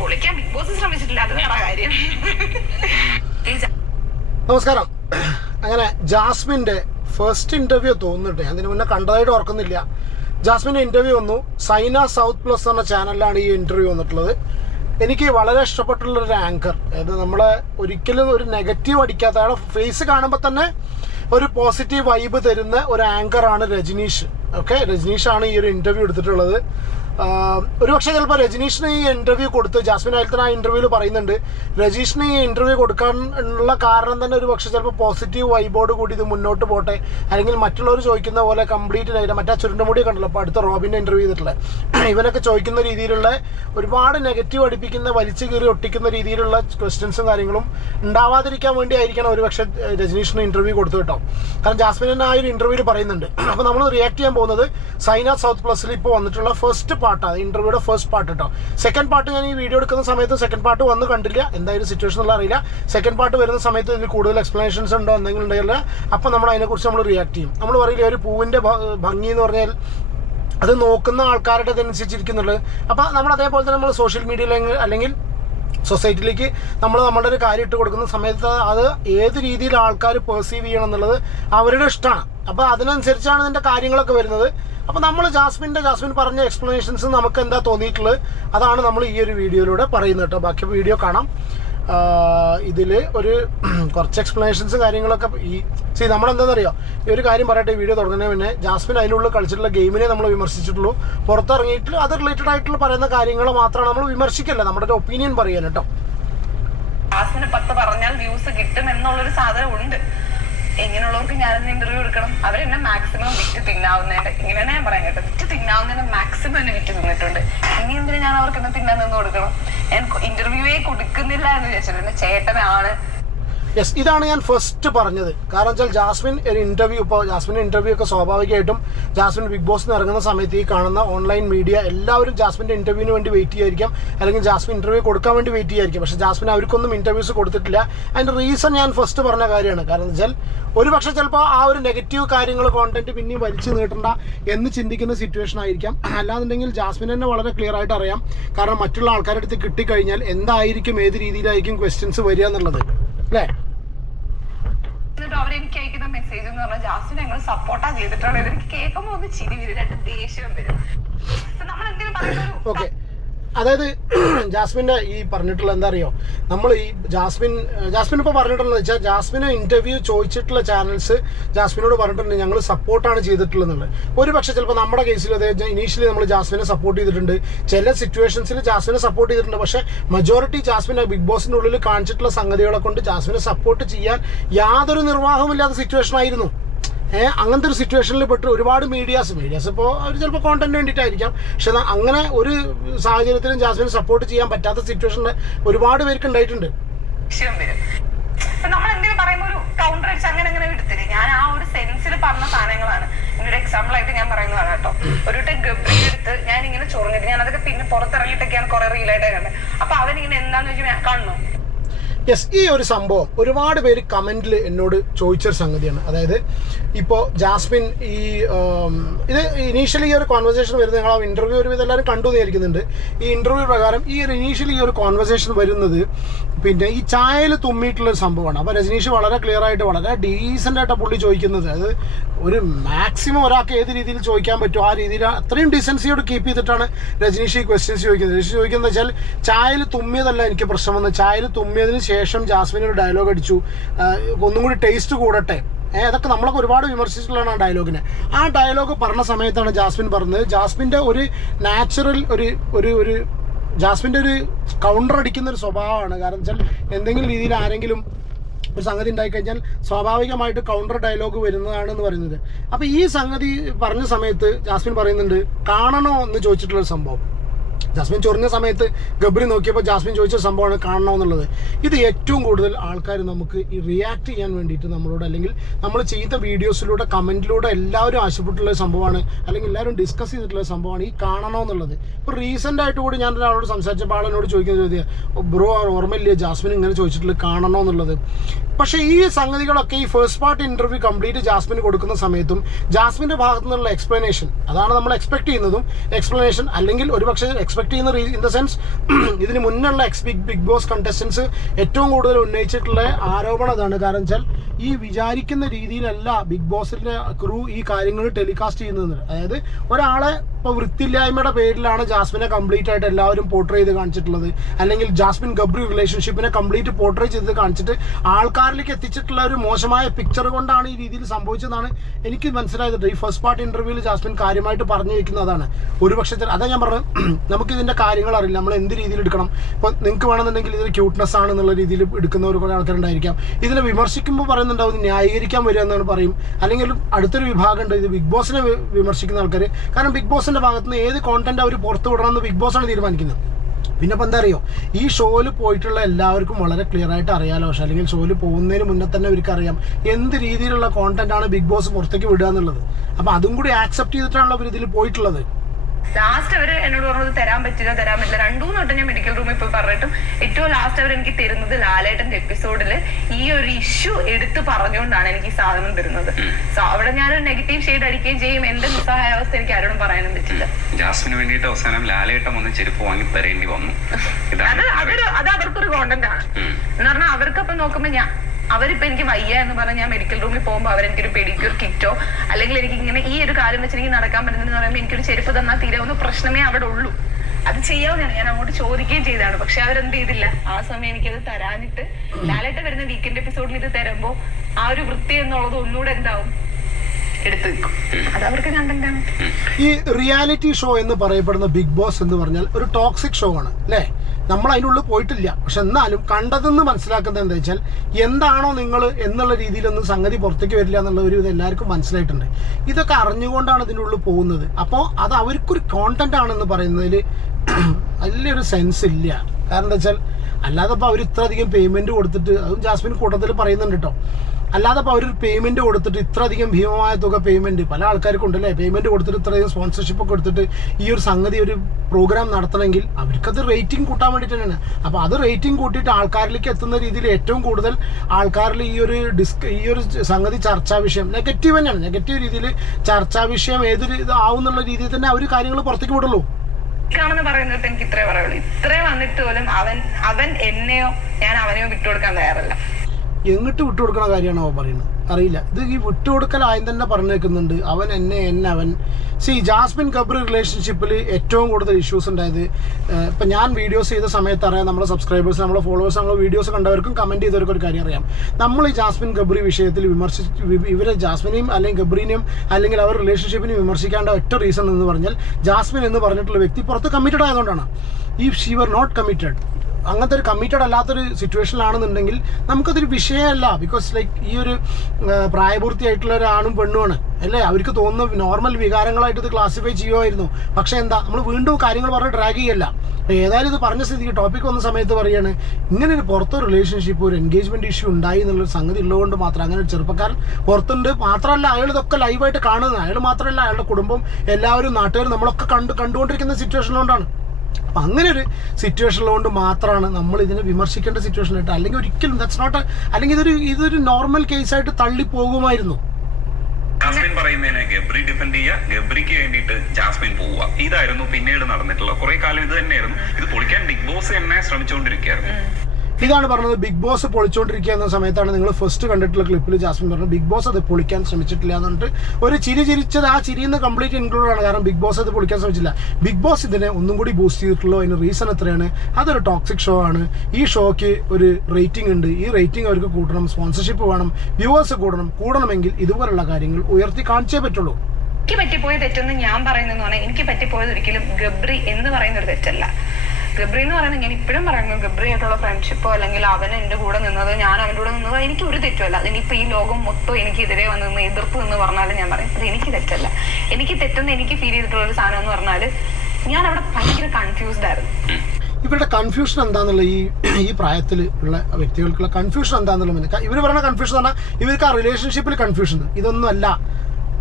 പൊളിക്കാൻ big boss ശ്രമിച്ചിട്ടില്ല, അത് വേറെ കാര്യം. നമസ്കാരം. അങ്ങനെ ജാസ്മിൻ്റെ ഫസ്റ്റ് ഇൻ്റർവ്യൂ തോന്നുന്നുണ്ട്, അതിന് മുന്നേ കണ്ടതായിട്ട് ഓർക്കുന്നില്ല. ജാസ്മിൻ്റെ ഇൻ്റർവ്യൂ വന്നു. സൈന സൗത്ത് പ്ലസ് എന്ന ചാനലിലാണ് ഈ ഇൻ്റർവ്യൂ വന്നിട്ടുള്ളത്. എനിക്ക് വളരെ ഇഷ്ടപ്പെട്ടുള്ളൊരു ആങ്കർ, അതായത് നമ്മളെ ഒരിക്കലും ഒരു നെഗറ്റീവ് അടിക്കാത്ത, അയാളെ ഫേസ് കാണുമ്പോൾ തന്നെ ഒരു പോസിറ്റീവ് വൈബ് തരുന്ന ഒരു ആങ്കറാണ് രജനീഷ്. ഓക്കെ, രജനീഷാണ് ഈ ഒരു ഇൻ്റർവ്യൂ എടുത്തിട്ടുള്ളത്. ഒരുപക്ഷെ ചിലപ്പോൾ രജനീഷിന് ഈ ഇൻ്റർവ്യൂ കൊടുത്ത്, ജാസ്മിൻ ആയിരത്തിന് ആ ഇൻ്റർവ്യൂവിൽ പറയുന്നുണ്ട്, രജീഷിന് ഈ ഇൻ്റർവ്യൂ കൊടുക്കാൻ ഉള്ള കാരണം തന്നെ ഒരു പക്ഷേ ചിലപ്പോൾ പോസിറ്റീവ് വൈബോട് കൂടി ഇത് മുന്നോട്ട് പോട്ടെ, അല്ലെങ്കിൽ മറ്റുള്ളവർ ചോദിക്കുന്ന പോലെ കംപ്ലീറ്റ് ആയിട്ട് മറ്റേ ചുരുണ്ടുമുടി കണ്ടല്ലോ അപ്പോൾ അടുത്ത റോബിൻ്റെ ഇൻ്റർവ്യൂ ചെയ്തിട്ടുള്ള ഇവനൊക്കെ ചോദിക്കുന്ന രീതിയിലുള്ള ഒരുപാട് നെഗറ്റീവ് അടിപ്പിക്കുന്ന, വലിച്ചു കീറി ഒട്ടിക്കുന്ന രീതിയിലുള്ള ക്വസ്റ്റ്യൻസും കാര്യങ്ങളും ഉണ്ടാവാതിരിക്കാൻ വേണ്ടി ആയിരിക്കണം ഒരു പക്ഷേ രജനീഷിന് ഇൻ്റർവ്യൂ കൊടുത്തു കേട്ടോ. കാരണം ജാസ്മിൻ തന്നെ ആ ഒരു ഇൻ്റർവ്യൂവിൽ പറയുന്നുണ്ട്. അപ്പോൾ നമ്മൾ റിയാക്ട് ചെയ്യാൻ പോകുന്നത് സൈന സൗത്ത് പ്ലസിൽ ഇപ്പോൾ വന്നിട്ടുള്ള ഫസ്റ്റ് പാർട്ടാണ്, ഇൻ്റർവ്യൂയുടെ ഫസ്റ്റ് പാർട്ട് കേട്ടോ. സെക്കൻഡ് പാർട്ട് ഞാൻ ഈ വീഡിയോ എടുക്കുന്ന സമയത്ത് സെക്കൻഡ് പാർട്ട് വന്ന് കണ്ടില്ല, എന്തായാലും സിറ്റുവേഷൻ ഉള്ള അറിയില്ല. സെക്കൻഡ് പാർട്ട് വരുന്ന സമയത്ത് ഇതിൽ കൂടുതൽ എക്സ്പ്ലനേഷൻസ് ഉണ്ടോ എന്തെങ്കിലും ഉണ്ടെങ്കിൽ അപ്പോൾ നമ്മൾ അതിനെക്കുറിച്ച് നമ്മൾ റിയാക്ട് ചെയ്യും. നമ്മൾ പറയില്ല ഒരു പൂവിൻ്റെ ഭംഗി എന്ന് പറഞ്ഞാൽ അത് നോക്കുന്ന ആൾക്കാരുടെ അതനുസരിച്ചിരിക്കുന്നുള്ളത്. അപ്പോൾ നമ്മൾ അതേപോലെ തന്നെ നമ്മൾ സോഷ്യൽ മീഡിയയിൽ അല്ലെങ്കിൽ സൊസൈറ്റിയിലേക്ക് നമ്മൾ നമ്മുടെ ഒരു കാര്യം ഇട്ട് കൊടുക്കുന്ന സമയത്ത് അത് ഏത് രീതിയിൽ ആൾക്കാർ പെർസീവ് ചെയ്യണം എന്നുള്ളത് അവരുടെ ഇഷ്ടമാണ്. അപ്പോൾ അതിനനുസരിച്ചാണ് ഇതിൻ്റെ കാര്യങ്ങളൊക്കെ വരുന്നത്. അപ്പോൾ നമ്മൾ ജാസ്മിൻ പറഞ്ഞ എക്സ്പ്ലനേഷൻസ് നമുക്ക് എന്താ തോന്നിയിട്ടുള്ളത് അതാണ് നമ്മൾ ഈ ഒരു വീഡിയോയിലൂടെ പറയുന്നത് കേട്ടോ. ബാക്കി വീഡിയോ കാണാം. ഇതിൽ ഒരു കുറച്ച് എക്സ്പ്ലനേഷൻസും കാര്യങ്ങളൊക്കെ നമ്മളെന്താണെന്നറിയോ, ഈ ഒരു കാര്യം പറയട്ടെ, വീഡിയോ തുടങ്ങുന്നതിന് പിന്നെ ജാസ്മിൻ അതിനുള്ള കളിച്ചിട്ടുള്ള ഗെയിമിനെ നമ്മൾ വിമർശിച്ചിട്ടുള്ളൂ. പുറത്തിറങ്ങിയിട്ട് അത് റിലേറ്റഡ് ആയിട്ടുള്ള പറയുന്ന കാര്യങ്ങൾ മാത്രമാണ് നമ്മൾ വിമർശിക്കല്ല, നമ്മുടെ ഒരു ഒപ്പീനിയൻ പറയാൻ കേട്ടോ. ജാസ്മിന് 10 പറഞ്ഞാൽ വ്യൂസ് കിട്ടും എന്നുള്ളൊരു സാധനം ഉണ്ട്. എങ്ങനെയുള്ളവർക്ക് ഞാനൊന്ന് ഇന്റർവ്യൂ എടുക്കണം? അവരെന്നെ മാക്സിമം വിറ്റ് തിന്നാവുന്നതിന്റെ, ഇങ്ങനെ ഞാൻ പറയാൻ കേട്ടോ, വിറ്റ് തിന്നാവുന്നതിന്റെ മാക്സിമം എന്നെ വിറ്റ് തിന്നിട്ടുണ്ട്. ഇനി എന്തിനാ ഞാൻ അവർക്ക് എന്നെ തിന്നാൻ നിന്ന് കൊടുക്കണം? ഞാൻ ഇന്റർവ്യൂവേ കൊടുക്കുന്നില്ല എന്ന് വിചാരിച്ചില്ല, എന്റെ ചേട്ടനാണ്. യെസ്, ഇതാണ് ഞാൻ ഫസ്റ്റ് പറഞ്ഞത്. കാരണം വെച്ചാൽ ജാസ്മിൻ ഒരു ഇൻ്റർവ്യൂ, ഇപ്പോൾ ജാസ്മിൻ ഇൻ്റർവ്യൂ ഒക്കെ സ്വാഭാവികമായിട്ടും ജാസ്മിൻ ബിഗ് ബോസിന് ഇറങ്ങുന്ന സമയത്ത് ഈ കാണുന്ന ഓൺലൈൻ മീഡിയ എല്ലാവരും ജാസ്മിൻ്റെ ഇൻ്റർവ്യൂവിന് വേണ്ടി വെയിറ്റ് ചെയ്യായിരിക്കും, അല്ലെങ്കിൽ ജാസ്മിൻ ഇൻ്റർവ്യൂ കൊടുക്കാൻ വേണ്ടി വെയിറ്റ് ചെയ്യായിരിക്കും. പക്ഷേ ജാസ്മിൻ അവർക്കൊന്നും ഇൻ്റർവ്യൂസ് കൊടുത്തിട്ടില്ല. അതിൻ്റെ റീസൺ ഞാൻ ഫസ്റ്റ് പറഞ്ഞ കാര്യമാണ്. കാരണം വെച്ചാൽ ഒരു പക്ഷേ ചിലപ്പോൾ ആ ഒരു നെഗറ്റീവ് കാര്യങ്ങൾ കോണ്ടന്റ് പിന്നെയും വലിച്ചു നീട്ടണ്ട എന്ന് ചിന്തിക്കുന്ന സിറ്റുവേഷൻ ആയിരിക്കാം. അല്ലാന്നുണ്ടെങ്കിൽ ജാസ്മിൻ തന്നെ വളരെ ക്ലിയർ ആയിട്ട് അറിയാം. കാരണം മറ്റുള്ള ആൾക്കാരുടെ അടുത്ത് കിട്ടിക്കഴിഞ്ഞാൽ എന്തായിരിക്കും, ഏത് രീതിയിലായിരിക്കും ക്വസ്റ്റ്യൻസ് വരിക എന്നുള്ളത്, അല്ലേ? അവരെനിക്ക് അയക്കുന്ന മെസ്സേജ് എന്ന് പറഞ്ഞാൽ ജാസ്മിൻ ഞങ്ങൾ സപ്പോർട്ടാ ചെയ്തിട്ടുള്ളത്. എനിക്ക് കേൾക്കുമ്പോൾ ഒന്ന് ചിരി വരും, രണ്ട് ദേഷ്യം വരും. നമ്മൾ എന്തെങ്കിലും പറയുന്ന ഓക്കെ, അതായത് ജാസ്മിൻ്റെ ഈ പറഞ്ഞിട്ടുള്ള എന്താ അറിയോ, നമ്മൾ ഈ ജാസ്മിൻ ഇപ്പോൾ പറഞ്ഞിട്ടുള്ളത് വെച്ചാൽ ജാസ്മിന് ഇൻ്റർവ്യൂ ചോദിച്ചിട്ടുള്ള ചാനൽസ് ജാസ്മിനോട് പറഞ്ഞിട്ടുണ്ട് ഞങ്ങൾ സപ്പോർട്ടാണ് ചെയ്തിട്ടുള്ളതെന്നുള്ളത്. ഒരു പക്ഷേ ചിലപ്പോൾ നമ്മുടെ കേസിൽ അതായത് ഇനീഷ്യലി നമ്മൾ ജാസ്മിനെ സപ്പോർട്ട് ചെയ്തിട്ടുണ്ട്, ചില സിറ്റുവേഷൻസിൽ ജാസ്മിനെ സപ്പോർട്ട് ചെയ്തിട്ടുണ്ട്. പക്ഷേ മജോറിറ്റി ജാസ്മിൻ ബിഗ് ബോസിൻ്റെ ഉള്ളിൽ കാണിച്ചിട്ടുള്ള സംഗതികളെ കൊണ്ട് ജാസ്മിനെ സപ്പോർട്ട് ചെയ്യാൻ യാതൊരു നിർവാഹമില്ലാത്ത സിറ്റുവേഷൻ ആയിരുന്നു. അങ്ങനത്തെ ഒരു സിറ്റുവേഷനിൽ പെട്ട് ഒരുപാട് മീഡിയാസ് ഇപ്പോൾ അവർ ചിലപ്പോൾ കോണ്ടന്റ് വേണ്ടിയിട്ടായിരിക്കാം, പക്ഷെ അങ്ങനെ ഒരു സാഹചര്യത്തിലും ജാസ്മിനെ സപ്പോർട്ട് ചെയ്യാൻ പറ്റാത്ത സിറ്റുവേഷനിൽ ഒരുപാട് പേർക്ക് ഉണ്ടായിട്ടുണ്ട്. നമ്മൾ എന്തെങ്കിലും പറയുമ്പോൾ ഒരു കൗണ്ടർ അടിച്ച് അങ്ങനെ എടുത്തില്ല. ഞാൻ ആ ഒരു സെൻസിൽ പറഞ്ഞ സാധനങ്ങളാണ്. ഇതിന്റെ എക്സാമ്പിൾ ആയിട്ട് ഞാൻ പറയുന്നതാണ് കേട്ടോ. ഒരു ഗബ്രി എടുത്ത് ഞാൻ ഇങ്ങനെ ചൊറിഞ്ഞിട്ട് ഞാൻ അതൊക്കെ പിന്നെ പുറത്തിറങ്ങിയിട്ടൊക്കെയാണ് കുറെ റീലായിട്ട് കണ്ടത്. അപ്പൊ അവനിങ്ങനെ എന്താന്ന് വെച്ചാൽ കാണുന്നു. യെസ്, ഈ ഒരു സംഭവം ഒരുപാട് പേര് കമൻറ്റിൽ എന്നോട് ചോദിച്ചൊരു സംഗതിയാണ്. അതായത് ഇപ്പോൾ ജാസ്മിൻ ഇത് ഇനീഷ്യലി ഈ ഒരു കോൺവെർസേഷൻ വരുന്നത്, ഞങ്ങൾ ആ ഇൻ്റർവ്യൂ ഒരു ഇതെല്ലാവരും കണ്ടു നേരിക്കുന്നുണ്ട്. ഈ ഇൻ്റർവ്യൂ പ്രകാരം ഈ ഒരു ഇനീഷ്യലി ഈ ഒരു കോൺവെർസേഷൻ വരുന്നത് പിന്നെ ഈ ചായയിൽ തുമ്മിയിട്ടുള്ളൊരു സംഭവമാണ്. അപ്പോൾ രജനീഷ് വളരെ ക്ലിയർ ആയിട്ട് വളരെ ഡീസൻ്റ് ആയിട്ടാണ് പുള്ളി ചോദിക്കുന്നത്. അത് ഒരു മാക്സിമം ഒരാൾക്ക് ഏത് രീതിയിൽ ചോദിക്കാൻ പറ്റുമോ ആ രീതിയിൽ അത്രയും ഡീസൻസിയോട് കീപ്പ് ചെയ്തിട്ടാണ് രജനീഷ് ഈ ക്വസ്റ്റ്യൻസ് ചോദിക്കുന്നത്. രജനീഷ് ചോദിക്കുന്നത് വെച്ചാൽ ചായയിൽ തുമ്മിയതല്ല എനിക്ക് പ്രശ്നം വന്നത്, ചായയിൽ തുമ്മിയതിന് ശേഷം ജാസ്മിൻ ഒരു ഡയലോഗ് അടിച്ചു, ഒന്നും കൂടി ടേസ്റ്റ് കൂടട്ടെ. അതൊക്കെ നമ്മളൊക്കെ ഒരുപാട് വിമർശിച്ചിട്ടുള്ളതാണ് ആ ഡയലോഗിനെ. ആ ഡയലോഗ് പറഞ്ഞ സമയത്താണ് ജാസ്മിൻ പറഞ്ഞത് ജാസ്മിൻ്റെ ഒരു നാച്ചുറൽ ഒരു ജാസ്മിൻ്റെ ഒരു കൗണ്ടർ അടിക്കുന്ന ഒരു സ്വഭാവമാണ്. കാരണം വെച്ചാൽ എന്തെങ്കിലും രീതിയിൽ ആരെങ്കിലും ഒരു സംഗതി ഉണ്ടായിക്കഴിഞ്ഞാൽ സ്വാഭാവികമായിട്ട് കൗണ്ടർ ഡയലോഗ് വരുന്നതാണെന്ന് പറയുന്നത്. അപ്പോൾ ഈ സംഗതി പറഞ്ഞ സമയത്ത് ജാസ്മിൻ പറയുന്നുണ്ട് കാണണോ എന്ന് ചോദിച്ചിട്ടുള്ളൊരു സംഭവം. ജാസ്മിൻ ചൊറിഞ്ഞ സമയത്ത് ഗബ്രി നോക്കിയപ്പോൾ ജാസ്മിൻ ചോദിച്ച സംഭവമാണ് കാണണമെന്നുള്ളത്. ഇത് ഏറ്റവും കൂടുതൽ ആൾക്കാർ നമുക്ക് ഈ റിയാക്ട് ചെയ്യാൻ വേണ്ടിയിട്ട് നമ്മളോട്, അല്ലെങ്കിൽ നമ്മൾ ചെയ്ത വീഡിയോസിലൂടെ കമൻറ്റിലൂടെ എല്ലാവരും ആവശ്യപ്പെട്ടുള്ള സംഭവമാണ്, അല്ലെങ്കിൽ എല്ലാവരും ഡിസ്കസ് ചെയ്തിട്ടുള്ള സംഭവമാണ് ഈ കാണണമെന്നുള്ളത്. ഇപ്പോൾ റീസെൻ്റ് ആയിട്ട് കൂടി ഞാൻ ഒരാളോട് സംസാരിച്ചപ്പോൾ ആളെന്നോട് ചോദിക്കുന്ന ചോദ്യം, ബ്രോ ഓർമ്മയില്ലേ ജാസ്മിൻ ഇങ്ങനെ ചോദിച്ചിട്ടുള്ളത് കാണണമെന്നുള്ളത്. പക്ഷേ ഈ സംഗതികളൊക്കെ ഈ ഫസ്റ്റ് പാർട്ട് ഇൻ്റർവ്യൂ കംപ്ലീറ്റ് ജാസ്മിന് കൊടുക്കുന്ന സമയത്തും ജാസ്മിൻ്റെ ഭാഗത്തു നിന്നുള്ള എക്സ്പ്ലനേഷൻ, അതാണ് നമ്മൾ എക്സ്പെക്ട് ചെയ്യുന്നതും. എക്സ്പ്ലനേഷൻ അല്ലെങ്കിൽ ഒരുപക്ഷെ എക്സ്പെക്ട് ചെയ്യുന്ന ഇൻ ദ സെൻസ് ഇതിന് മുന്നുള്ള ബിഗ് ബോസ് കണ്ടസ്റ്റൻസ് ഏറ്റവും കൂടുതൽ ഉന്നയിച്ചിട്ടുള്ള ആരോപണം അതാണ്. കാരണം വെച്ചാൽ ഈ വിചാരിക്കുന്ന രീതിയിലല്ല ബിഗ് ബോസിന്റെ ക്രൂ ഈ കാര്യങ്ങൾ ടെലികാസ്റ്റ് ചെയ്യുന്നത്. അതായത് ഒരാളെ ഇപ്പോൾ വൃത്തിയില്ലായ്മയുടെ പേരിലാണ് ജാസ്മിനെ കംപ്ലീറ്റ് ആയിട്ട് എല്ലാവരും പോർട്രേ ചെയ്ത് കാണിച്ചിട്ടുള്ളത്, അല്ലെങ്കിൽ ജാസ്മിൻ ഗബ്രി റിലേഷൻഷിപ്പിനെ കംപ്ലീറ്റ് പോർട്രേ ചെയ്ത് കാണിച്ചിട്ട് ആൾക്കാരിലേക്ക് എത്തിച്ചിട്ടുള്ള ഒരു മോശമായ പിക്ചർ കൊണ്ടാണ് ഈ രീതിയിൽ സംഭവിച്ചതാണ് എനിക്ക് മനസ്സിലായത്. ഈ ഫസ്റ്റ് പാർട്ട് ഇന്റർവ്യൂവിൽ ജാസ്മിൻ കാര്യമായിട്ട് പറഞ്ഞു വെക്കുന്നതാണ്. ഒരുപക്ഷെ അതാ ഞാൻ പറഞ്ഞത്, നമുക്ക് ഇതിന്റെ കാര്യങ്ങൾ അറിയില്ല, നമ്മൾ എന്ത് രീതിയിൽ എടുക്കണം. ഇപ്പോൾ നിങ്ങൾക്ക് വേണമെന്നുണ്ടെങ്കിൽ ഇതിൽ ക്യൂട്ട്നെസ് ആണെന്നുള്ള രീതിയിൽ എടുക്കുന്നവർ കുറേ ആൾക്കാരുണ്ടായിരിക്കാം. ഇതിനെ വിമർശിക്കുമ്പോൾ പറയുന്നുണ്ടാവും ന്യായീകരിക്കാൻ വരിക എന്നാണ് പറയും. അല്ലെങ്കിൽ അടുത്തൊരു വിഭാഗം ഉണ്ട് ഇത് ബിഗ് ബോസിനെ വിമർശിക്കുന്ന ആൾക്കാർ. കാരണം ബിഗ് ബോസിന്റെ ഭാഗത്ത് നിന്ന് ഏത് കോണ്ടന്റ് അവർ പുറത്തു വിടണമെന്ന് ബിഗ് ബോസ് ആണ് തീരുമാനിക്കുന്നത്. പിന്നെ ഇപ്പം എന്താ അറിയോ, ഈ ഷോയിൽ പോയിട്ടുള്ള എല്ലാവർക്കും വളരെ ക്ലിയർ ആയിട്ട് അറിയാലോ. പക്ഷെ അല്ലെങ്കിൽ ഷോയിൽ പോകുന്നതിന് മുന്നേ തന്നെ അവർക്ക് അറിയാം എന്ത് രീതിയിലുള്ള കോണ്ടന്റ് ആണ് ബിഗ് ബോസ് പുറത്തേക്ക് വിടുക എന്നുള്ളത്. അപ്പം അതും കൂടി ആക്സെപ്റ്റ് ചെയ്തിട്ടാണല്ലോ അവർ ഇതിൽ പോയിട്ടുള്ളത്. ലാസ്റ്റ് അവര് എന്നോട് പറഞ്ഞത് തരാൻ പറ്റില്ല 2-3 വട്ടം ഞാൻ മെഡിക്കൽ റൂമിൽ പോയി പറഞ്ഞിട്ടും ഏറ്റവും ലാസ്റ്റ് അവർ എനിക്ക് തരുന്നത് ലാലേട്ടന്റെ എപ്പിസോഡില് ഈ ഒരു ഇഷ്യൂ എടുത്ത് പറഞ്ഞുകൊണ്ടാണ് എനിക്ക് ഈ സാധനം തരുന്നത്. അവിടെ ഞാനൊരു നെഗറ്റീവ് ഷെയ്ഡ് അടിക്കുകയും ചെയ്യും. എന്റെ നിസ്സഹായാവസ്ഥ എനിക്ക് ആരോടും പറയാനും പറ്റില്ല. ജാസ്മിന് വേണ്ടിയിട്ട് അവസാനം ലാലേട്ടം ഒന്ന് ചെരുപ്പ് വാങ്ങി തരേണ്ടി വന്നു. അത് അവർക്കൊരു കോണ്ടന്റ് ആണ് എന്ന് പറഞ്ഞാൽ അവർക്കപ്പം നോക്കുമ്പോ അവരിപ്പോ എനിക്ക് വയ്യ എന്ന് പറഞ്ഞാൽ ഞാൻ മെഡിക്കൽ റൂമിൽ പോകുമ്പോൾ അവരെനിക്കൊരു പെഡിക്യൂർ കിറ്റോ അല്ലെങ്കിൽ എനിക്ക് ഇങ്ങനെ ഈ ഒരു കാര്യം വെച്ച് എനിക്ക് നടക്കാൻ പറ്റുന്നതെന്ന് പറയുമ്പോൾ എനിക്കൊരു ചെരുപ്പ് തന്നാൽ തീരാവുന്ന പ്രശ്നമേ അവിടെ ഉള്ളൂ. അത് ചെയ്യാവുന്നതാണ്. ഞാൻ അങ്ങോട്ട് ചോദിക്കുകയും ചെയ്തതാണ്. പക്ഷെ അവരെന്ത് ചെയ്തില്ല. ആ സമയം എനിക്കത് തരാനിട്ട് ലാലേട്ട വരുന്ന വീക്കെൻഡ് എപ്പിസോഡിൽ ഇത് തരുമ്പോ ആ ഒരു വൃത്തി എന്നുള്ളത് ഒന്നുകൂടെ എന്താവും എടുത്തു വെക്കും. അത് അവർക്ക് കണ്ടന്റ് ആണ്. ഈ റിയാലിറ്റി ഷോ എന്ന് പറയപ്പെടുന്ന ബിഗ് ബോസ് എന്ന് പറഞ്ഞാൽ ഒരു ടോക്സിക് ഷോ ആണ് അല്ലേ. നമ്മൾ അതിൻ്റെ ഉള്ളിൽ പോയിട്ടില്ല. പക്ഷെ എന്നാലും കണ്ടതെന്ന് മനസ്സിലാക്കുന്നത് എന്താ വെച്ചാൽ എന്താണോ നിങ്ങൾ എന്നുള്ള രീതിയിലൊന്നും സംഗതി പുറത്തേക്ക് വരില്ല എന്നുള്ള ഒരു ഇത് എല്ലാവർക്കും മനസ്സിലായിട്ടുണ്ട്. ഇതൊക്കെ അറിഞ്ഞുകൊണ്ടാണ് ഇതിനുള്ളിൽ പോകുന്നത്. അപ്പോൾ അത് അവർക്കൊരു കോണ്ടന്റ് ആണെന്ന് പറയുന്നതിൽ വലിയൊരു സെൻസ് ഇല്ല. കാരണം എന്താ വെച്ചാൽ അല്ലാതെ ഇപ്പോൾ അവർ ഇത്ര അധികം പേയ്മെന്റ് കൊടുത്തിട്ട്, അതും ജാസ്മിൻ കൂട്ടത്തിൽ പറയുന്നുണ്ട് കേട്ടോ, അല്ലാതെ ഇപ്പോൾ അവർ പേയ്മെന്റ് കൊടുത്തിട്ട് ഇത്ര അധികം ഭീമമായ തുക പേയ്മെന്റ് പല ആൾക്കാർക്കും ഉണ്ടല്ലേ, പേയ്മെന്റ് കൊടുത്തിട്ട് ഇത്രയധികം സ്പോൺസർഷിപ്പ് ഒക്കെ കൊടുത്തിട്ട് ഈ ഒരു സംഗതി ഒരു പ്രോഗ്രാം നടത്തണമെങ്കിൽ അവർക്കത് റേറ്റിംഗ് കൂട്ടാൻ വേണ്ടിയിട്ട് തന്നെയാണ്. അപ്പോൾ അത് റേറ്റിംഗ് കൂട്ടിയിട്ട് ആൾക്കാരിലേക്ക് എത്തുന്ന രീതിയിൽ ഏറ്റവും കൂടുതൽ ആൾക്കാരിൽ ഈ ഒരു സംഗതി ചർച്ചാ വിഷയം നെഗറ്റീവ് തന്നെയാണ്. നെഗറ്റീവ് രീതിയിൽ ചർച്ചാ വിഷയം ഏത് ആവുന്നുള്ള രീതിയിൽ തന്നെ അവർ കാര്യങ്ങൾ പുറത്തേക്ക് വിടുള്ളൂ. ാണെന്ന് പറയുന്നത് എനിക്ക് ഇത്രേ പറയുള്ളൂ. ഇത്രേ വന്നിട്ട് പോലും അവൻ എന്നെയോ ഞാൻ അവനെയോ വിട്ടുകൊടുക്കാൻ തയ്യാറല്ല. എങ്ങിട്ട് വിട്ടുകൊടുക്കണ കാര്യമാണോ അവൻ പറയുന്നത് അറിയില്ല. ഇത് ഈ വിട്ടുകൊടുക്കൽ ആദ്യം തന്നെ പറഞ്ഞേക്കുന്നുണ്ട്. അവൻ അവൻ ജാസ്മിൻ ഗബ്രി റിലേഷൻഷിപ്പിൽ ഏറ്റവും കൂടുതൽ ഇഷ്യൂസ് ഉണ്ടായത് ഇപ്പം ഞാൻ വീഡിയോസ് ചെയ്ത സമയത്ത് അറിയാം. നമ്മുടെ സബ്സ്ക്രൈബേഴ്സ്, നമ്മുടെ ഫോളോവേഴ്സ്, നമ്മളെ വീഡിയോസ് കണ്ടവർക്കും കമൻറ്റ് ചെയ്തവർക്കും ഒരു കാര്യം അറിയാം. നമ്മൾ ഈ ജാസ്മിൻ ഗബ്രി വിഷയത്തിൽ ഇവരെ ജാസ്മിനെയും അല്ലെങ്കിൽ ഗബ്രീനെയും അല്ലെങ്കിൽ അവർ റിലേഷൻഷിപ്പിനെയും വിമർശിക്കേണ്ട ഒറ്റ റീസൺ എന്ന് പറഞ്ഞാൽ ജാസ്മിൻ എന്ന് പറഞ്ഞിട്ടുള്ള വ്യക്തി പുറത്ത് കമ്മിറ്റഡ് ആയതുകൊണ്ടാണ്. If she were not committed, അങ്ങനത്തെ ഒരു കമ്മിറ്റഡ് അല്ലാത്തൊരു സിറ്റുവേഷനിലാണെന്നുണ്ടെങ്കിൽ നമുക്കതൊരു വിഷയമല്ല. ബിക്കോസ് ലൈക്ക് ഈ ഒരു പ്രായപൂർത്തിയായിട്ടുള്ള ഒരാണും പെണ്ണുമാണ് അല്ലേ, അവർക്ക് തോന്നുന്ന നോർമൽ വികാരങ്ങളായിട്ട് ഇത് ക്ലാസിഫൈ ചെയ്യുമായിരുന്നു. പക്ഷേ എന്താ, നമ്മൾ വീണ്ടും കാര്യങ്ങൾ പറഞ്ഞ് ഡ്രാഗ് ചെയ്യല്ല. അപ്പോൾ ഏതായാലും ഇത് പറഞ്ഞ സ്ഥിതിക്ക് ടോപ്പിക് വന്ന സമയത്ത് പറയുകയാണ് ഇങ്ങനെ ഒരു പുറത്തൊരു റിലേഷൻഷിപ്പ്, ഒരു എൻഗേജ്മെന്റ് ഇഷ്യൂ ഉണ്ടായി എന്നുള്ളൊരു സംഗതി ഉള്ളതുകൊണ്ട് മാത്രം അങ്ങനെ ഒരു ചെറുപ്പക്കാരൻ പുറത്തുണ്ട്. മാത്രമല്ല അയാൾ ഇതൊക്കെ ലൈവായിട്ട് കാണുന്നത്, അയാൾ മാത്രമല്ല അയാളുടെ കുടുംബം, എല്ലാവരും നാട്ടുകാരും നമ്മളൊക്കെ കണ്ടുകൊണ്ടിരിക്കുന്ന സിറ്റുവേഷനിലുകൊണ്ടാണ്. അപ്പം അങ്ങനെ ഒരു സിറ്റുവേഷനിലുകൊണ്ട് മാത്രമാണ് നമ്മൾ ഇതിനെ വിമർശിക്കേണ്ട സിറ്റുവേഷൻ ആയിട്ട്. അല്ലെങ്കിൽ ഒരിക്കലും ദാറ്റ്സ് നോട്ട്, അല്ലെങ്കിൽ ഇതൊരു നോർമൽ കേസായിട്ട് തള്ളിപ്പോകുമായിരുന്നു. ജാസ്മിൻ പറയുന്നതിനെ ഗബ്രി ഡിഫെൻഡ് ചെയ്യുക, ഗബ്രിക്ക് വേണ്ടിയിട്ട് ജാസ്മിൻ പോവുക, ഇതായിരുന്നു പിന്നീട് നടന്നിട്ടുള്ള കുറെ കാലം. ഇത് തന്നെയായിരുന്നു. ഇത് പൊളിക്കാൻ ബിഗ് ബോസ് തന്നെ ശ്രമിച്ചുകൊണ്ടിരിക്കുകയായിരുന്നു. ഇതാണ് പറഞ്ഞത്, ബിഗ് ബോസ് പൊളിച്ചുകൊണ്ടിരിക്കുക എന്ന സമയത്താണ് നിങ്ങൾ ഫസ്റ്റ് കണ്ടിട്ടുള്ള ക്ലിപ്പിൽ ജാസ്മിൻ പറഞ്ഞു ബിഗ് ബോസ് അത് പൊളിക്കാൻ ശ്രമിച്ചിട്ടില്ല എന്ന് പറഞ്ഞിട്ട് ഒരു ചിരിച്ചത്. ആ ചിരിന്ന് കംപ്ലീറ്റ് ഇൻക്ലൂഡ് ആണ്. കാരണം ബിഗ് ബോസ് അത് പൊളിക്കാൻ ശ്രമിച്ചില്ല. ബിഗ് ബോസ് ഇതിനെ ഒന്നും കൂടി ബൂസ്റ്റ് ചെയ്തിട്ടുള്ളൂ. അതിന് റീസൺ എത്രയാണ്? അതൊരു ടോക്സിക് ഷോ ആണ്. ഈ ഷോയ്ക്ക് ഒരു റേറ്റിംഗ് ഉണ്ട്. ഈ റേറ്റിംഗ് അവർക്ക് കൂട്ടണം, സ്പോൺസർഷിപ്പ് വേണം, വ്യൂവേഴ്സ് കൂടണമെങ്കിൽ ഇതുപോലുള്ള കാര്യങ്ങൾ ഉയർത്തി കാണിച്ചേ പറ്റുള്ളൂ. എനിക്ക് പറ്റിപ്പോയ തെറ്റെന്ന് ഞാൻ പറയുന്നതെന്ന് പറഞ്ഞാൽ എനിക്ക് പറ്റിപ്പോയത് ഒരിക്കലും ഗബ്രി എന്ന് പറയുന്ന ഒരു തെറ്റല്ല. ഗബ്രി എന്ന് പറയുന്നത് ഞാൻ ഇപ്പോഴും പറയുന്നത് ഗബ്രി ആയിട്ടുള്ള ഫ്രണ്ട്ഷിപ്പോ അല്ലെങ്കിൽ അവൻ എന്റെ കൂടെ നിന്നത്, ഞാൻ അവൻ്റെ കൂടെ നിന്നത് എനിക്ക് ഒരു തെറ്റുമല്ല. അതിനിപ്പോ ഈ ലോകം മൊത്തം എനിക്കെതിരെ വന്ന് എതിർത്ത് എന്ന് പറഞ്ഞാലും ഞാൻ പറയും അത് എനിക്ക് തെറ്റല്ല. എനിക്ക് തെറ്റെന്ന് എനിക്ക് ഫീൽ ചെയ്തിട്ടുള്ള ഒരു സാധനം എന്ന് പറഞ്ഞാല് ഞാൻ അവിടെ ഭയങ്കര കൺഫ്യൂസ്ഡ് ആയിരുന്നു. ഇവരുടെ കൺഫ്യൂഷൻ എന്താന്നുള്ള ഈ പ്രായത്തിൽ ഉള്ള വ്യക്തികൾക്കുള്ള കൺഫ്യൂഷൻ എന്താന്നുള്ള ഇവർ പറയുന്ന കൺഫ്യൂഷൻ പറഞ്ഞാൽ ഇവർക്ക് ആ റിലേഷൻഷിപ്പിൽ കൺഫ്യൂഷൻ. ഇതൊന്നും അല്ല,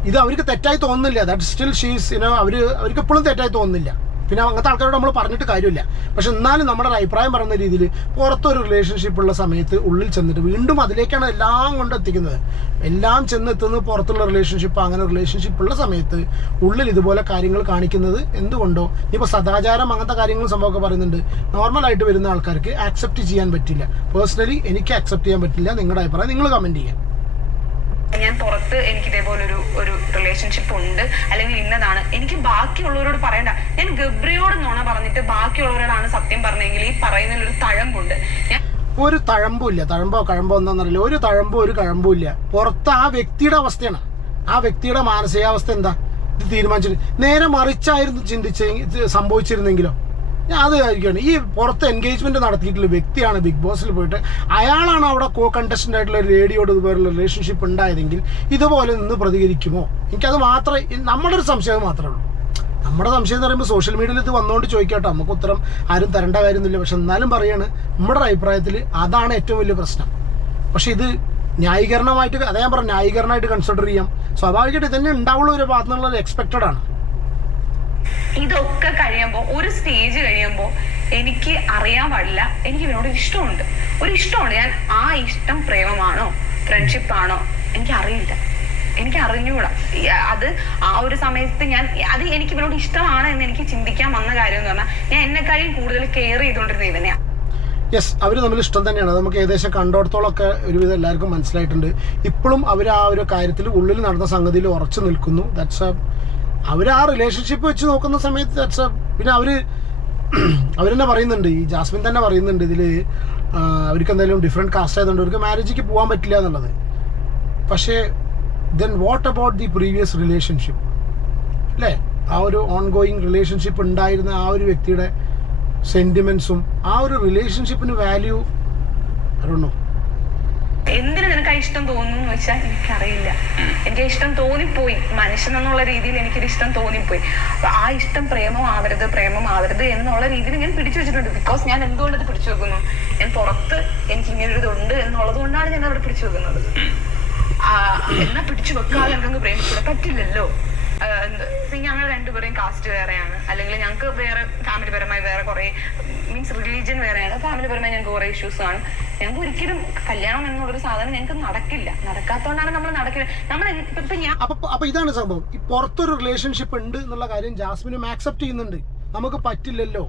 ഇത് അവർക്ക് തെറ്റായി തോന്നുന്നില്ല. ദാറ്റ് സ്റ്റിൽ ഷീസ് അവർക്ക് എപ്പോഴും തെറ്റായി തോന്നുന്നില്ല. പിന്നെ അങ്ങനത്തെ ആൾക്കാരോട് നമ്മൾ പറഞ്ഞിട്ട് കാര്യമില്ല. പക്ഷെ എന്നാലും നമ്മുടെ ഒരു അഭിപ്രായം പറയുന്ന രീതിയിൽ പുറത്തൊരു റിലേഷൻഷിപ്പ് ഉള്ള സമയത്ത് ഉള്ളിൽ ചെന്നിട്ട് വീണ്ടും അതിലേക്കാണ് എല്ലാം കൊണ്ടെത്തിക്കുന്നത്. എല്ലാം ചെന്നെത്തുന്നത് പുറത്തുള്ള റിലേഷൻഷിപ്പ്. അങ്ങനെ റിലേഷൻഷിപ്പ് ഉള്ള സമയത്ത് ഉള്ളിൽ ഇതുപോലെ കാര്യങ്ങൾ കാണിക്കുന്നത് എന്തുകൊണ്ടോ, ഇപ്പോൾ സദാചാരം അങ്ങനത്തെ കാര്യങ്ങളും സംഭവമൊക്കെ പറയുന്നുണ്ട്. നോർമലായിട്ട് വരുന്ന ആൾക്കാർക്ക് ആക്സെപ്റ്റ് ചെയ്യാൻ പറ്റില്ല. പേഴ്സണലി എനിക്ക് ആക്സെപ്റ്റ് ചെയ്യാൻ പറ്റില്ല. നിങ്ങളുടെ അഭിപ്രായം നിങ്ങൾ കമൻറ്റ് ചെയ്യാം. ഞാൻ പുറത്ത് എനിക്ക് ഇതേപോലെ ഒരു റിലേഷൻഷിപ്പ് ഉണ്ട് അല്ലെങ്കിൽ ഇന്നതാണ്, എനിക്ക് ബാക്കിയുള്ളവരോട് പറയണ്ട. ഞാൻ ഗബ്രിയോട് നുണ പറഞ്ഞിട്ട് ബാക്കിയുള്ളവരോടാണ് സത്യം പറഞ്ഞെങ്കിൽ ഈ പറയുന്നതിൽ ഒരു തഴമ്പുണ്ട്. ഒരു തഴമ്പുമില്ല. തഴമ്പോ കഴമ്പോ എന്താണെന്നറിയില്ല. ഒരു തഴമ്പോ ഒരു കഴമ്പോ ഇല്ല. പുറത്ത് ആ വ്യക്തിയുടെ അവസ്ഥയാണ്. ആ വ്യക്തിയുടെ മാനസികാവസ്ഥ എന്താ ഇത് തീരുമാനിച്ചിട്ട്. നേരെ മറിച്ചായിരുന്നു സംഭവിച്ചിരുന്നെങ്കിലോ ഞാൻ അത് കാര്യമാണ്. ഈ പുറത്ത് എൻഗേജ്മെന്റ് നടത്തിയിട്ടുള്ള വ്യക്തിയാണ് ബിഗ് ബോസിൽ പോയിട്ട് അയാളാണ് അവിടെ കോ കണ്ടസ്റ്റന്റ് ആയിട്ടുള്ള ലേഡിയോട് ഇതുപോലുള്ള റിലേഷൻഷിപ്പ് ഉണ്ടായതെങ്കിൽ ഇതുപോലെ നിന്ന് പ്രതികരിക്കുമോ? എനിക്കത് മാത്രമേ നമ്മുടെ ഒരു സംശയം മാത്രമേ ഉള്ളൂ. നമ്മുടെ സംശയം എന്ന് പറയുമ്പോൾ സോഷ്യൽ മീഡിയയിൽ ഇത് വന്നുകൊണ്ട് ചോദിക്കട്ടോ, നമുക്ക് ഉത്തരം ആരും തരേണ്ട കാര്യമൊന്നുമില്ല. പക്ഷെ എന്നാലും പറയാണ്, നമ്മുടെ അഭിപ്രായത്തിൽ അതാണ് ഏറ്റവും വലിയ പ്രശ്നം. പക്ഷെ ഇത് ന്യായീകരണമായിട്ട്, അതേ ഞാൻ പറഞ്ഞു, ന്യായീകരണമായിട്ട് കൺസിഡർ ചെയ്യാം. സ്വാഭാവികമായിട്ട് ഇതന്നെ ഉണ്ടാവുള്ള ഒരു ഭാഗത്തു നിന്നുള്ളത് എക്സ്പെക്റ്റഡ് ആണ്. ഇതൊക്കെ കഴിയുമ്പോ ഒരു സ്റ്റേജ് കഴിയുമ്പോ എനിക്ക് അറിയാൻ പാടില്ല, എനിക്ക് ഇവനോട് ഇഷ്ടമുണ്ട്, ഒരു ഇഷ്ടമുണ്ട്. ഞാൻ ആ ഇഷ്ടം പ്രേമമാണോ ഫ്രണ്ട്ഷിപ്പാണോ എനിക്ക് അറിയില്ല, എനിക്ക് അറിഞ്ഞുകൂടാ. അത് ആ ഒരു സമയത്ത് അത് എനിക്ക് ഇവനോട് ഇഷ്ടമാണ് എന്ന് എനിക്ക് ചിന്തിക്കാൻ വന്ന കാര്യം എന്ന് പറഞ്ഞാൽ ഞാൻ എന്നെക്കാളും കൂടുതൽ കെയർ ചെയ്തുകൊണ്ടിരുന്ന ഇവനെയാ. യെസ്, അവർ തമ്മിൽ ഇഷ്ടം തന്നെയാണ്. നമുക്ക് ഏകദേശം കണ്ടോടത്തോളമൊക്കെ ഒരുവിധം എല്ലാവർക്കും മനസ്സിലായിട്ടുണ്ട്. ഇപ്പോഴും അവർ ആ ഒരു കാര്യത്തിൽ ഉള്ളിൽ നടന്ന സംഗതിയിൽ ഉറച്ചു നിൽക്കുന്നു. അവർ ആ റിലേഷൻഷിപ്പ് വെച്ച് നോക്കുന്ന സമയത്ത് പിന്നെ അവർ തന്നെ പറയുന്നുണ്ട്, ഈ ജാസ്മിൻ തന്നെ പറയുന്നുണ്ട് ഇതിൽ അവർക്ക് എന്തായാലും ഡിഫറെൻറ്റ് കാസ്റ്റ് ആയതുകൊണ്ട് അവർക്ക് മാരേജിക്ക് പോകാൻ പറ്റില്ല എന്നുള്ളത്. പക്ഷേ then what about the previous relationship അല്ലേ? ആ ഒരു ഓൺ ഗോയിങ് റിലേഷൻഷിപ്പ് ഉണ്ടായിരുന്ന ആ ഒരു വ്യക്തിയുടെ സെൻറ്റിമെൻസും ആ ഒരു റിലേഷൻഷിപ്പിന് വാല്യൂ ഐ ഡോണ്ട് നോ. എന്തിനു നിനക്ക് ആ ഇഷ്ടം തോന്നുന്നു എന്ന് വെച്ചാൽ എനിക്കറിയില്ല. എനിക്ക് ഇഷ്ടം തോന്നിപ്പോയി, മനുഷ്യൻ എന്നുള്ള രീതിയിൽ എനിക്കൊരു ഇഷ്ടം തോന്നിപ്പോയി. അപ്പൊ ആ ഇഷ്ടം പ്രേമമാവരുത് എന്നുള്ള രീതിയിൽ ഞാൻ പിടിച്ചു വെച്ചിട്ടുണ്ട്. ബിക്കോസ് ഞാൻ എന്തുകൊണ്ട് ഇത് പിടിച്ചു വെക്കുന്നു, ഞാൻ പുറത്ത് എനിക്ക് ഇങ്ങനൊരു ഇതുണ്ട് എന്നുള്ളത് കൊണ്ടാണ് ഞാൻ അവിടെ പിടിച്ചു വെക്കുന്നത്. എന്നാ പിടിച്ചു വെക്കാതെ എനിക്കങ്ങ് പ്രേമിച്ചിട്ട് പറ്റില്ലല്ലോ. ഞങ്ങൾ രണ്ടുപേരെയും കാസ്റ്റ് വേറെയാണ്, അല്ലെങ്കിൽ ഞങ്ങൾക്ക് വേറെ ഫാമിലി പരമായി വേറെ കുറെ മീൻസ് റിലീജിയൻ വേറെയാണ്, ഫാമിലി പരമായി ഞങ്ങൾക്ക് കുറെ ഇഷ്യൂസ് ആണ്. ഞങ്ങൾക്ക് ഒരിക്കലും കല്യാണം എന്നുള്ളൊരു സാധനം ഞങ്ങൾക്ക് നടക്കാത്തതുകൊണ്ടാണ് നമ്മൾ നടക്കില്ല. നമ്മൾ ഇപ്പൊ ഞാൻ അപ്പൊ ഇതാണ് സംഭവം. ഈ പുറത്തൊരു റിലേഷൻഷിപ്പ് ഉണ്ട് എന്നുള്ള കാര്യം ജാസ്മിനും ആക്സെപ്റ്റ് ചെയ്യുന്നുണ്ട്. നമുക്ക് പറ്റില്ലല്ലോ.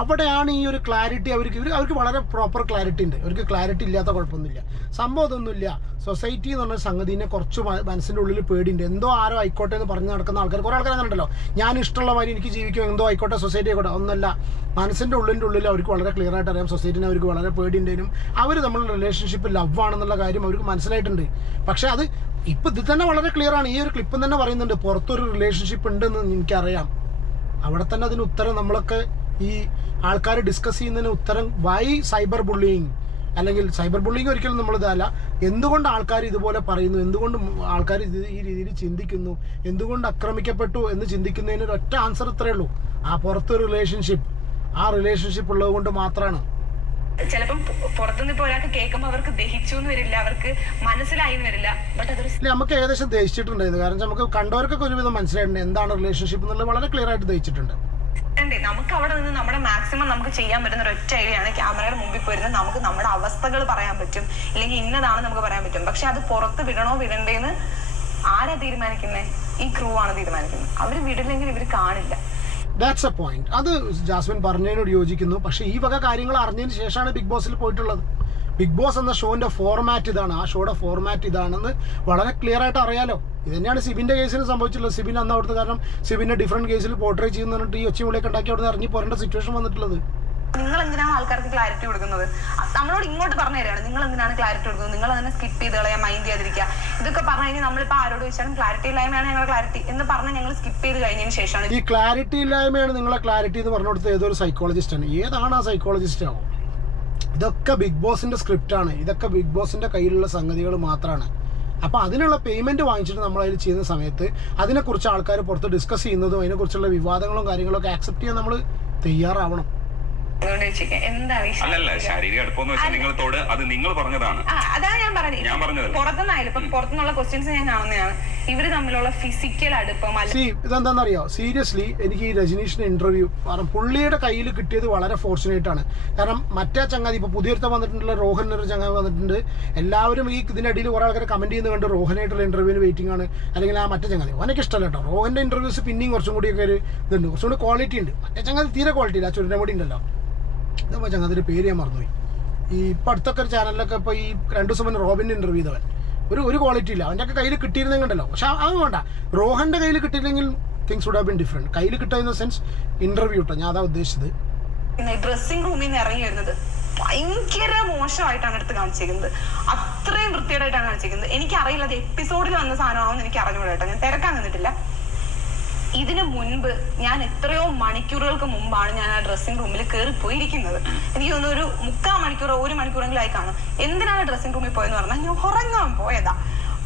അവിടെയാണ് ഈ ഒരു ക്ലാരിറ്റി അവർക്ക് വളരെ പ്രോപ്പർ ക്ലാരിറ്റി ഉണ്ട്. അവർക്ക് ക്ലാരിറ്റി ഇല്ലാത്ത കുഴപ്പമൊന്നുമില്ല. സംഭവം അതൊന്നുമില്ല. സൊസൈറ്റി എന്ന് പറഞ്ഞ സംഗതിനെ കുറച്ച് മനസ്സിൻ്റെ ഉള്ളിൽ പേടിയുണ്ട്. എന്തോ ആരോ ആയിക്കോട്ടെ എന്ന് പറഞ്ഞ് നടക്കുന്ന ആൾക്കാർ കുറേ ആൾക്കാർ അങ്ങനെ ഉണ്ടല്ലോ, ഞാൻ ഇഷ്ടമുള്ള മാതിരി എനിക്ക് ജീവിക്കും, എന്തോ ആയിക്കോട്ടെ, സൊസൈറ്റി ആയിക്കോട്ടെ. ഒന്നല്ല, മനസ്സിൻ്റെ ഉള്ളിൽ അവർക്ക് വളരെ ക്ലിയർ ആയിട്ട് അറിയാം സൊസൈറ്റിനെ അവർക്ക് വളരെ പേടിയുണ്ടേനും അവർ നമ്മളുടെ റിലേഷൻഷിപ്പ് ലവ് ആണെന്നുള്ള കാര്യം അവർക്ക് മനസ്സിലായിട്ടുണ്ട്. പക്ഷേ അത് ഇപ്പം ഇത് തന്നെ വളരെ ക്ലിയർ ആണ്. ഈ ഒരു ക്ലിപ്പം തന്നെ പറയുന്നുണ്ട് പുറത്തൊരു റിലേഷൻഷിപ്പ് ഉണ്ടെന്ന് എനിക്കറിയാം. അവിടെ തന്നെ അതിന് ഉത്തരം നമ്മളൊക്കെ ഈ ആൾക്കാർ ഡിസ്കസ് ചെയ്യുന്നതിന് ഉത്തരം വൈ സൈബർ ബുള്ളിങ്, അല്ലെങ്കിൽ സൈബർ ബുള്ളിങ് ഒരിക്കലും നമ്മളിതല്ല. എന്തുകൊണ്ട് ആൾക്കാർ ഇതുപോലെ പറയുന്നു, എന്തുകൊണ്ട് ആൾക്കാർ ഈ രീതിയിൽ ചിന്തിക്കുന്നു, എന്തുകൊണ്ട് ആക്രമിക്കപ്പെട്ടു എന്ന് ചിന്തിക്കുന്നതിന് ഒരൊറ്റ ആൻസർ ഇത്രയേ ഉള്ളൂ, ആ പുറത്തൊരു റിലേഷൻഷിപ്പ് ഉള്ളത് കൊണ്ട് മാത്രമാണ്. ചിലപ്പം പുറത്തുനിന്ന് ഇപ്പോൾ ഒരാൾക്ക് കേൾക്കുമ്പോൾ അവർക്ക് ദഹിച്ചു എന്ന് വരില്ല, അവർക്ക് മനസ്സിലായി എന്ന് വരില്ല. ബട്ട് അതൊരു നമുക്ക് ഏകദേശം ദഹിച്ചിട്ടുണ്ടായിരുന്നു. കാരണം നമുക്ക് കണ്ടവർക്കൊക്കെ ഒരുവിധം മനസ്സിലായിട്ടുണ്ട് എന്താണ് റിലേഷൻഷിപ്പ് എന്നുള്ളത് വളരെ ക്ലിയർ ആയിട്ട് ദഹിച്ചിട്ടുണ്ട്. നമുക്ക് അവിടെ നിന്ന് നമ്മുടെ മാക്സിമം നമുക്ക് ചെയ്യാൻ പറ്റുന്ന ഒരു ഒറ്റ ഐഡിയ ആണ് ക്യാമറയുടെ മുമ്പിൽ പോയിരുന്ന് നമുക്ക് നമ്മുടെ അവസ്ഥകൾ പറയാൻ പറ്റും, ഇല്ലെങ്കിൽ ഇന്നതാണ് നമുക്ക് പറയാൻ പറ്റും. പക്ഷെ അത് പുറത്ത് വിടണോ വിടണ്ടേന്ന് ആരാ തീരുമാനിക്കുന്നത്? ഈ ക്രൂ ആണ് തീരുമാനിക്കുന്നത്. അവർ വിടില്ലെങ്കിൽ ഇവർ കാണില്ല. That's A point. അത് ജാസ്മിൻ പറഞ്ഞതിനോട് യോജിക്കുന്നു. പക്ഷേ ഈ വക കാര്യങ്ങൾ അറിഞ്ഞതിന് ശേഷമാണ് ബിഗ് ബോസിൽ പോയിട്ടുള്ളത്. ബിഗ് ബോസ് എന്ന ഷോന്റെ ഫോർമാറ്റ് ഇതാണ്, ആ ഷോയുടെ ഫോർമാറ്റ് ഇതാണെന്ന് വളരെ ക്ലിയർ ആയിട്ട് അറിയാലോ. ഇത് തന്നെയാണ് സിബിന്റെ കേസിന് സംഭവിച്ചിട്ടുള്ളത്. സിബിൻ അന്ന് അവിടുത്തെ കാരണം സിബിനെ ഡിഫറെന്റ് കേസിൽ പോർട്രേ ചെയ്യുന്ന പറഞ്ഞിട്ട് ഈ ഒച്ചമുളിയൊക്കെ ഉണ്ടാക്കി അവിടെ നിന്ന് ഇറങ്ങി പോരേണ്ട സിറ്റുവേഷൻ വന്നിട്ടുള്ളത്. നിങ്ങൾ എന്തിനാണ് ആൾക്കാർക്ക് ക്ലാരിറ്റി കൊടുക്കുന്നത്? നമ്മളോട് ഇങ്ങോട്ട് പറഞ്ഞു തരാണ്, നിങ്ങൾ എന്തിനാണ് ക്ലാരിറ്റി കൊടുക്കുന്നത്? നിങ്ങൾ അതിനെ സ്കിപ്പ് ചെയ്ത് കളയാൻ, മൈൻഡ് ചെയ്യാതിരിക്കുക. ഇതൊക്കെ പറഞ്ഞു കഴിഞ്ഞാൽ നമ്മളിപ്പോൾ ആരോട് ചോദിച്ചാലും ക്ലാരിറ്റി ഇല്ലായ്മയാണ് ഞങ്ങൾ ക്ലാരിറ്റി എന്ന് പറഞ്ഞാൽ ഞങ്ങൾ സ്കിപ്പ് ചെയ്ത് കഴിഞ്ഞതിന് ശേഷമാണ് ഈ ക്ലാരിറ്റി ഇല്ലായ്മയാണ് നിങ്ങളെ ക്ലാരിറ്റി എന്ന് പറഞ്ഞു കൊടുത്ത ഏതൊരു സൈക്കോളജിസ്റ്റാണ്. ഏതാണ് ആ സൈക്കോളജിസ്റ്റ് ആവും? ഇതൊക്കെ ബിഗ് ബോസിന്റെ സ്ക്രിപ്റ്റാണ്. ഇതൊക്കെ ബിഗ് ബോസിന്റെ കയ്യിലുള്ള സംഗതികൾ മാത്രമാണ്. അപ്പോൾ അതിനുള്ള പേയ്മെന്റ് വാങ്ങിച്ചിട്ട് നമ്മൾ അതിൽ ചെയ്യുന്ന സമയത്ത് അതിനെക്കുറിച്ച് ആൾക്കാർ പുറത്ത് ഡിസ്കസ് ചെയ്യുന്നതും അതിനെക്കുറിച്ചുള്ള വിവാദങ്ങളും കാര്യങ്ങളൊക്കെ ആക്സെപ്റ്റ് ചെയ്യാൻ നമ്മൾ തയ്യാറാവണം. അതുകൊണ്ട് ചോദിച്ചേക്കാം എന്താണ് ഈ അല്ലല്ല ശാരീരിക അടുപ്പം എന്ന് വെച്ചാൽ നിങ്ങളോട് അത് നിങ്ങൾ പറഞ്ഞതാണ്. അതാണ് ഞാൻ പറഞ്ഞത്. പുറത്തുനിന്നായാലും ഇപ്പൊ പുറത്തുനിന്നുള്ള ക്വസ്റ്റ്യൻസ് ഞാൻ കാണുന്നതാണ് ഇവര് തമ്മിലുള്ള ഫിസിക്കൽ അടുപ്പം. ഇതെന്താണെന്നറിയോ, സീരിയസ്ലി എനിക്ക് ഈ രജനീഷിന്റെ ഇന്റർവ്യൂ കാരണം പുള്ളിയുടെ കയ്യിൽ കിട്ടിയത് വളരെ ഫോർച്ചുനേറ്റ് ആണ്. കാരണം മറ്റേ ചങ്ങാതി ഇപ്പൊ പുതിയൊരുത്ത വന്നിട്ടുള്ള റോഹൻ ഒരു ചങ്ങാതി വന്നിട്ടുണ്ട്. എല്ലാവരും ഈ ഇതിനിടയിൽ കുറെ ആൾക്കാരെ കമന്റ് ചെയ്യുന്ന കണ്ട് റോഹനായിട്ടുള്ള ഇന്റർവ്യൂവിന് വെയിറ്റിംഗ് ആണ്. അല്ലെങ്കിൽ ആ മറ്റേ ചങ്ങാതി എനിക്ക് ഇഷ്ടമല്ല കേട്ടോ. റോഹന്റെ ഇന്റർവ്യൂസ് പിന്നെയും കുറച്ചും കൂടിയൊക്കെ ഒരു ഇതുണ്ട്, കുറച്ചും കൂടി ക്വാളിറ്റി ഉണ്ട്. മറ്റേ ചങ്ങാതി തീരെ ക്വാളിറ്റി ഇല്ല. ആ ചുരുണ്ടമുടി ഉണ്ടല്ലോ, ഇതാ ചങ്ങാതിന്റെ പേര് ഞാൻ മറന്നുപോയി. ഈ ഇപ്പൊ അടുത്തൊക്കെ ഒരു ചാനലിലൊക്കെ ഇപ്പൊ ഈ 2 ദിവസം മുന്നേ റോബിന്റെ ഇന്റർവ്യൂ ചെയ്തവൻ ഒരു ക്വാളിറ്റി ഇല്ല. അവൻ്റെ ഒക്കെ കയ്യിൽ കിട്ടിയിരുന്നെങ്കിലോ. പക്ഷെ അത് വേണ്ട, റോഹന്റെ കയ്യിൽ കിട്ടിയില്ലെങ്കിൽ things would have been different. കയ്യിൽ കിട്ടുന്ന സെൻസ് ഇന്റർവ്യൂ ഇട്ടോ, ഞാൻ അതാ ഉദ്ദേശിച്ചത്. ഡ്രസ്സിംഗ് റൂമിൽ നിന്ന് ഇറങ്ങി വരുന്നത് ഭയങ്കര മോശമായിട്ടാണ് എടുത്ത് കാണിച്ചിരിക്കുന്നത്. അത്രയും വൃത്തിയോടായിട്ടാണ് കാണിച്ചിരിക്കുന്നത്. എനിക്കറിയില്ല അത് എപ്പിസോഡിൽ വന്ന സാധനമാണോ എന്ന് എനിക്ക് അറിഞ്ഞുകൂടാ കേട്ടോ. ഞാൻ തിരക്കാൻ നിന്നിട്ടില്ല. ഇതിനു മുൻപ് ഞാൻ എത്രയോ മണിക്കൂറുകൾക്ക് മുമ്പാണ് ഞാൻ ആ ഡ്രസ്സിംഗ് റൂമിൽ കയറി പോയിരിക്കുന്നത്. എനിക്ക് തോന്നുന്നു ഒരു 3/4 മണിക്കൂറോ 1 മണിക്കൂറെങ്കിലും ആയി കാണും. എന്തിനാണ് ഡ്രസ്സിംഗ് റൂമിൽ പോയെന്ന് പറഞ്ഞാൽ ഞാൻ ഉറങ്ങാൻ പോയതാ.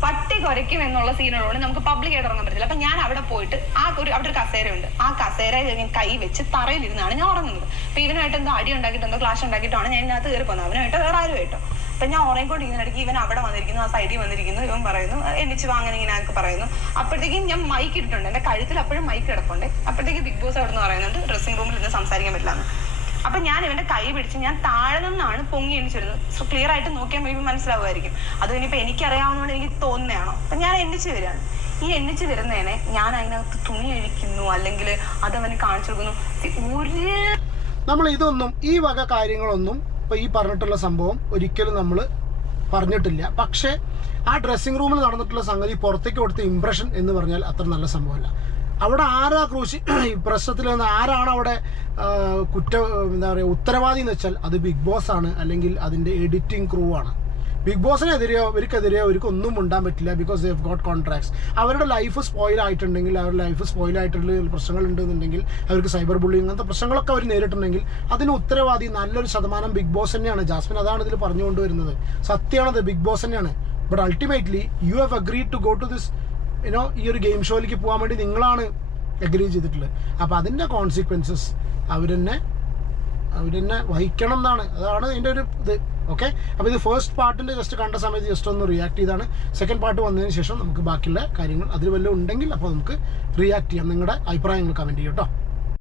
പട്ടി കുരയ്ക്കും എന്നുള്ള സീനുള്ളതുകൊണ്ട് നമുക്ക് പബ്ലിക്കായിട്ട് ഇറങ്ങാൻ പറ്റില്ല. അപ്പൊ ഞാൻ അവിടെ പോയിട്ട് അവിടെ ഒരു കസേരയുണ്ട്. ആ കസേര ഞാൻ കൈ വെച്ച് തറയിലിരുന്നാണ് ഞാൻ ഉറങ്ങുന്നത്. അപ്പൊ ഇവനായിട്ട് എന്തോ അടി ഉണ്ടാക്കിയിട്ട് എന്തോ ക്ലാഷ് ഉണ്ടാക്കിയിട്ടാണ് ഞാൻ ഇതിനകത്ത് കയറി പോകുന്നത്. അവനായിട്ട് വേറെ ആരുമായിട്ടോ. അപ്പൊ ഞാൻ ഉറങ്ങിക്കൊണ്ടിരിക്കുന്നിടയ്ക്ക് ഇവൻ അവിടെ വന്നിരിക്കുന്നു, ആ സൈഡിൽ വന്നിരിക്കുന്നു. ഇവൻ പറയുന്നു എണ്ണിച്ച് വാങ്ങാൻ ഇങ്ങനെ പറയുന്നു. അപ്പോഴത്തേക്കും ഞാൻ മൈക്ക് ഇട്ടിട്ടുണ്ട്, എന്റെ കഴുത്തിൽ അപ്പോഴും മൈക്ക് കിടപ്പുണ്ട്. അപ്പോഴത്തേക്ക് ബിഗ് ബോസ് അവിടെ നിന്ന് പറയുന്നുണ്ട് ഡ്രസ്സിംഗ് റൂമിൽ ഇരുന്ന് സംസാരിക്കാൻ പറ്റില്ലെന്ന്. അപ്പൊ ഞാൻ ഇവന്റെ കൈ പിടിച്ച് ഞാൻ താഴെ നിന്നാണ് പൊങ്ങി എണ്ണിച്ചിരുന്നത്. സോ ക്ലിയർ ആയിട്ട് നോക്കിയാൽ മേ ബി മനസ്സിലാവുമായിരിക്കും. അത് ഇനിയിപ്പോ എനിക്കറിയാവുന്നതുകൊണ്ട് എനിക്ക് തോന്നുന്നതാണോ. അപ്പൊ ഞാൻ എണ്ണിച്ച് വരികയാണ്. ഈ എണ്ണിച്ച് വരുന്നതിനെ ഞാൻ അതിനകത്ത് തുണി അഴിക്കുന്നു, അല്ലെങ്കിൽ അതവന് കാണിച്ചു കൊടുക്കുന്നു. നമ്മൾ ഇതൊന്നും ഈ വക കാര്യങ്ങളൊന്നും ഇപ്പൊ ഈ പറഞ്ഞിട്ടുള്ള സംഭവം ഒരിക്കലും നമ്മൾ പറഞ്ഞിട്ടില്ല. പക്ഷേ ആ ഡ്രസ്സിംഗ് റൂമിൽ നടന്നിട്ടുള്ള സംഗതി പുറത്തേക്ക് കൊടുത്ത ഇംപ്രഷൻ എന്ന് പറഞ്ഞാൽ അത്ര നല്ല സംഭവമല്ല. അവിടെ ആരാ ഈ പ്രശ്നത്തിൽ നിന്ന് ആരാണ് അവിടെ എന്താ പറയുക ഉത്തരവാദി എന്ന് വെച്ചാൽ അത് ബിഗ് ബോസ് ആണ്, അല്ലെങ്കിൽ അതിൻ്റെ എഡിറ്റിംഗ് ക്രൂ ആണ്. ബിഗ് ബോസിനെതിരെയോ ഇവർക്കെതിരെയോ അവർക്ക് ഒന്നും ഉണ്ടാൻ പറ്റില്ല. Because they have got contracts. അവരുടെ ലൈഫ് സ്പോയിൽ ആയിട്ടുണ്ടെങ്കിൽ, അവരുടെ ലൈഫ് സ്പോയിൽ ആയിട്ടുള്ള പ്രശ്നങ്ങൾ ഉണ്ടെന്നുണ്ടെങ്കിൽ, അവർക്ക് സൈബർ ബുള്ളിങ് അങ്ങനത്തെ പ്രശ്നങ്ങളൊക്കെ അവർ നേരിട്ടുണ്ടെങ്കിൽ അതിന് ഉത്തരവാദി നല്ലൊരു ശതമാനം ബിഗ് ബോസ് തന്നെയാണ്. ജാസ്മിൻ അതാണ് ഇതിൽ പറഞ്ഞുകൊണ്ടുവരുന്നത്. സത്യമാണത്, ബിഗ് ബോസ് തന്നെയാണ്. But ultimately you have agreed to go to this ഈ ഒരു ഗെയിം ഷോയിലേക്ക് പോകാൻ വേണ്ടി നിങ്ങളാണ് അഗ്രി ചെയ്തിട്ടുള്ളത്. അപ്പോൾ അതിൻ്റെ കോൺസിക്വൻസസ് അവരെന്നെ വഹിക്കണം എന്നാണ്. അതാണ് ഇതിൻ്റെ ഒരു ഇത്. ഓക്കെ, അപ്പോൾ ഇത് ഫസ്റ്റ് പാർട്ടിൻ്റെ ജസ്റ്റ് കണ്ട സമയത്ത് ജസ്റ്റ് ഒന്ന് റിയാക്ട് ചെയ്താണ്. സെക്കൻഡ് പാർട്ട് വന്നതിന് ശേഷം നമുക്ക് ബാക്കിയുള്ള കാര്യങ്ങൾ അതിൽ വല്ലതും ഉണ്ടെങ്കിൽ അപ്പോൾ നമുക്ക് റിയാക്ട് ചെയ്യാം. നിങ്ങളുടെ അഭിപ്രായങ്ങൾ കമൻറ്റ് ചെയ്യും കേട്ടോ.